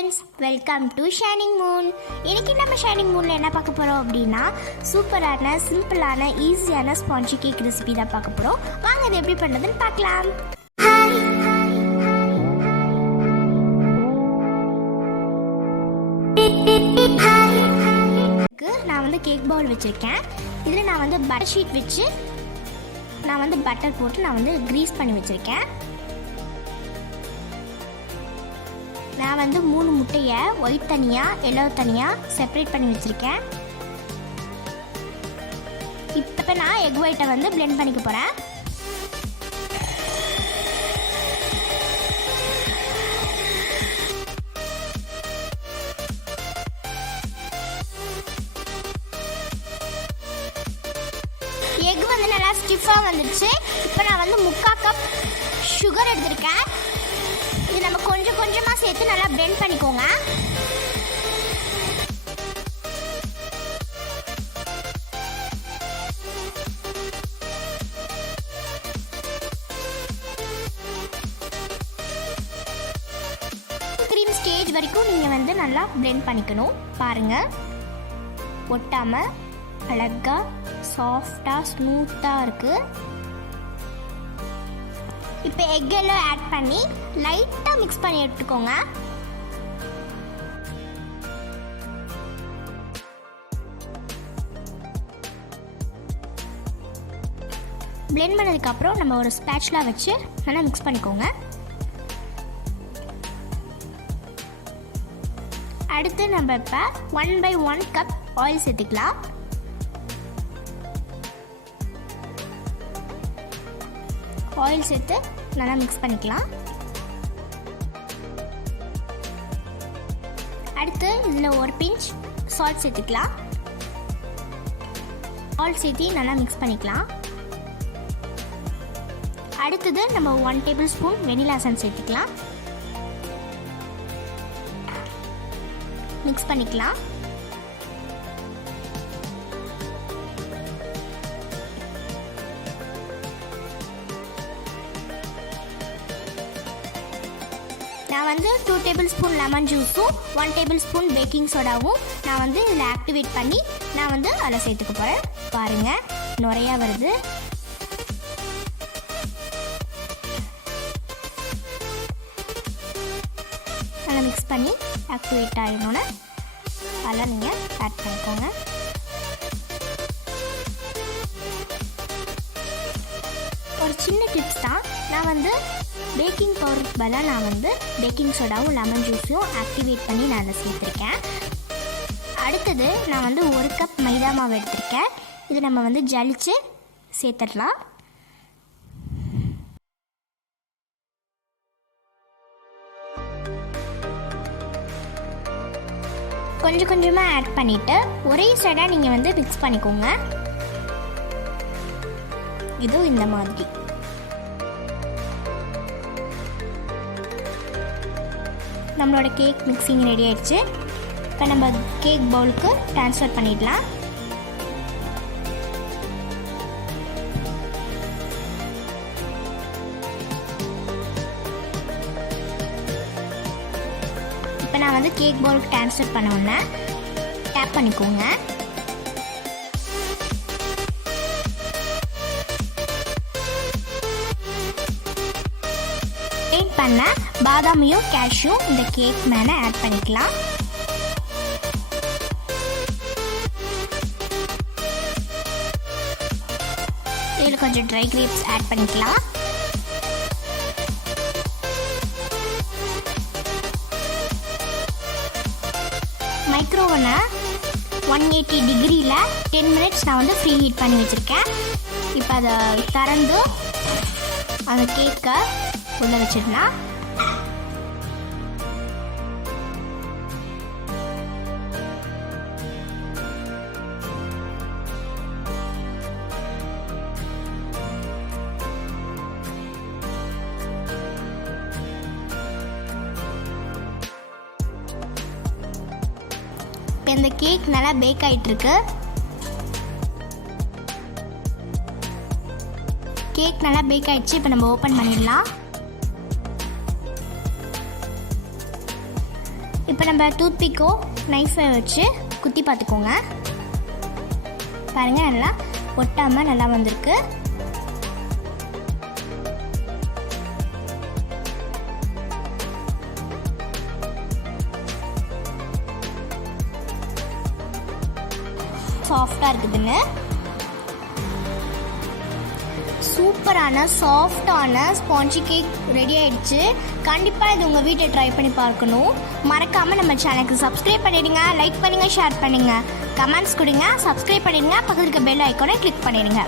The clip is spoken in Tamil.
Friends, welcome to shining Moon. இன்னைக்கு நம்ம ஷைனிங் மூனில் என்ன பார்க்க போகிறோம் அப்படின்னா சூப்பரான சிம்பிளான ஈஸியான ஸ்பாஞ்சி கேக் ரெசிபி தான் பார்க்க போகிறோம். வாங்க இது எப்படி பண்ணுறதுன்னு பார்க்கலாம். நான் வந்து கேக் பவுல் வச்சுருக்கேன். இதில் நான் வந்து பட்டர் ஷீட் வச்சு நான் வந்து பட்டர் போட்டு நான் வந்து க்ரீஸ் பண்ணி வச்சுருக்கேன். நான் வந்து 3 முட்டையை ஒயிட் தனியாக எல்லோ தனியாக செப்பரேட் பண்ணி வச்சுருக்கேன். இப்போ நான் எக் ஒயிட்டை வந்து பிளெண்ட் பண்ணிக்க போகிறேன். எக் வந்து நல்லா ஸ்டிஃபாக வந்துடுச்சு. இப்போ நான் வந்து 3/4 கப் சுகர் எடுத்திருக்கேன். இது நம்ம கொஞ்சம் கொஞ்சமாக சேர்த்து நல்லா பிளெண்ட் பண்ணிக்கோங்க. க்ரீம் ஸ்டேஜ் வரைக்கும் நீங்கள் வந்து நல்லா பிளெண்ட் பண்ணிக்கணும். பாருங்கள், ஒட்டாமல் அழகாக சாஃப்டாக ஸ்மூத்தாக இருக்குது. இப்போ எக் எல்லாம் ஆட் பண்ணி லைட்டாக மிக்ஸ் பண்ணி எடுத்துக்கோங்க. பிளெண்ட் பண்ணதுக்கப்புறம் நம்ம ஒரு ஸ்பேட்ச்லா வச்சு நல்லா மிக்ஸ் பண்ணிக்கோங்க. அடுத்து நம்ம இப்போ 1/1 கப் ஆயில் சேர்த்துக்கலாம். ஆயில் சேர்த்து நல்லா மிக்ஸ் பண்ணிக்கலாம். அடுத்து இதில் ஒரு பிஞ்ச் சால்ட் சேர்த்துக்கலாம். சால்ட் சேர்த்து நல்லா மிக்ஸ் பண்ணிக்கலாம். அடுத்தது நம்ம 1 டேபிள் ஸ்பூன் வெனிலா எசன்ஸ் சேர்த்துக்கலாம். மிக்ஸ் பண்ணிக்கலாம். நான் வந்து 2 டேபிள் ஸ்பூன் லெமன் ஜூஸும் 1 டேபிள் ஸ்பூன் பேக்கிங் சோடாவும் நான் வந்து இதில் ஆக்டிவேட் பண்ணி நான் வந்து அதில் சேர்த்துக்க போகிறேன். பாருங்கள், நிறையா வருது. நல்லா மிக்ஸ் பண்ணி ஆக்டிவேட் ஆகிடணுன்னு அதெல்லாம் நீங்கள் ஆட் பண்ணிக்கோங்க. ஒரு சின்ன டிப்ஸ் தான், நான் வந்து பேக்கிங் பவுடருக்கு பதிலாக நான் வந்து பேக்கிங் சோடாவும் லெமன் ஜூஸையும் ஆக்டிவேட் பண்ணி நான் அதை சேர்த்துருக்கேன். அடுத்தது நான் வந்து 1 கப் மைதா மாவு எடுத்திருக்கேன். இது நம்ம வந்து ஜலிச்சு சேர்த்துடலாம். கொஞ்சம் கொஞ்சமாக ஆட் பண்ணிவிட்டு ஒரே சைடாக நீங்கள் வந்து மிக்ஸ் பண்ணிக்கோங்க. இதுவும் இந்த மாதிரி. நம்மளோட கேக் மிக்சிங் ரெடி ஆயிடுச்சு. இப்போ நம்ம கேக் பவுலுக்கு ட்ரான்ஸ்ஃபர் பண்ணிடலாம். இப்போ நான் வந்து கேக் பவுலுக்கு ட்ரான்ஸ்ஃபர் பண்ண உடனே டேப் பண்ணிக்கோங்க. கிரேட் பண்ண பாதாமியும் கேஷ்யூம் இந்த கேக் மேலே ஆட் பண்ணிக்கலாம். இதில் கொஞ்சம் ட்ரை கிரேப்ஸ் ஆட் பண்ணிக்கலாம். மைக்ரோவனை 180 டிகிரியில் 10 மினிட்ஸ் நான் வந்து ப்ரீ ஹீட் பண்ணி வச்சுருக்கேன். இப்போ அதை திறந்து அந்த கேக்கை உள்ளே வச்சிடலாம். இப்போ இந்த கேக் நல்லா பேக் ஆகிட்டுருக்கு. கேக் நல்லா பேக் ஆகிடுச்சு. இப்போ நம்ம ஓப்பன் பண்ணிடலாம். இப்போ நம்ம டூத்பிக்கோ நைஃபை வச்சு குத்தி பார்த்துக்கோங்க. பாருங்கள், நல்லா ஒட்டாமல் நல்லா வந்திருக்கு. சாஃப்டாக இருக்குதுன்னு. சூப்பரான சாஃப்டான ஸ்பாஞ்சி கேக் ரெடி ஆகிடுச்சு. கண்டிப்பாக இது உங்கள் வீட்டை ட்ரை பண்ணி பார்க்கணும். மறக்காமல் நம்ம சேனலுக்கு சப்ஸ்கிரைப் பண்ணிடுங்க, லைக் பண்ணுங்கள், ஷேர் பண்ணுங்கள், கமெண்ட்ஸ் கொடுங்க, சப்ஸ்கிரைப் பண்ணிடுங்க, பக்கத்துக்கு பெல் ஐக்கானை கிளிக் பண்ணிடுங்க.